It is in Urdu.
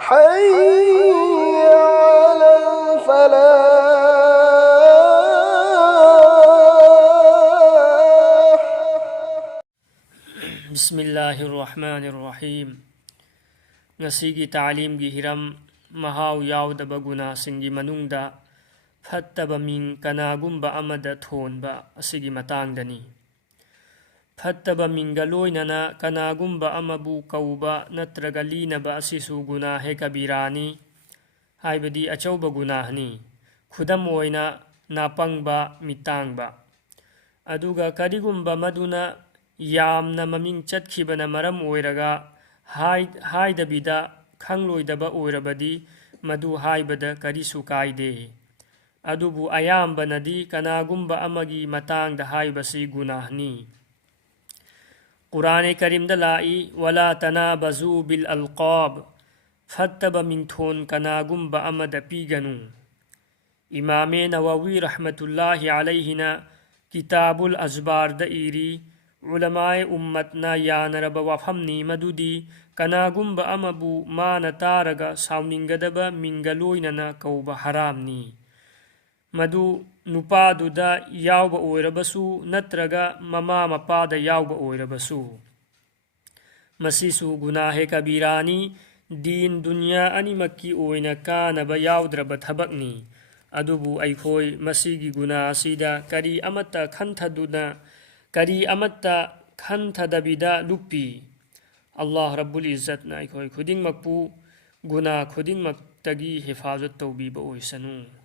حي على الفلاح. بسم الله الرحمن الرحيم. نسيجي تعليم هرم مهاو ياودب غنا سنجي منوندا فتب من كناغم بأمد تون با أسيجي متاندني. فتب من غلويننا كناغم بأمبو كوبا نترغلين بأسيسو غنا هكبيراني هايبدي أچوب غناهني خدم وينا ناپنگبا متانگبا أدوغا كريغم مدونا يامنا ممين چتخيبنا مرم اويرغا هايدبيدا خنگلويدبا اويربدي مدو هايبدا كريسو كايدي أدوبو أيامبندي كناغمبا أمغي متانگدا هايبسي گناهني. قرآن كريم دلائي ولا تنابزوا بالألقاب فتب من ثون كناغمبا أمد بيغنو. إمام نووي رحمة الله عليهنا كتاب الأزبار دائري علماء أمتنا يانرب وفهمني مدودي كناغم بأمبو ما نتارغ ساونينغدب منغلويننا كوب حرامني مدو نپادو دا ياوب أويربسو نترغ مما مپاد ياوب أويربسو مسيسو گناه كبيراني دين دنيا أني مكي أوينا كانب ياودرب ثبقني أدوبو أيخوي مسيجي گناه سيدا كري أمتا خنثدونا كري أمتا خنثدبدا لبي الله رب العزت نا أيخوي خدين مكبو گناه خدين مكتغي حفاظت توبيب أويسنو.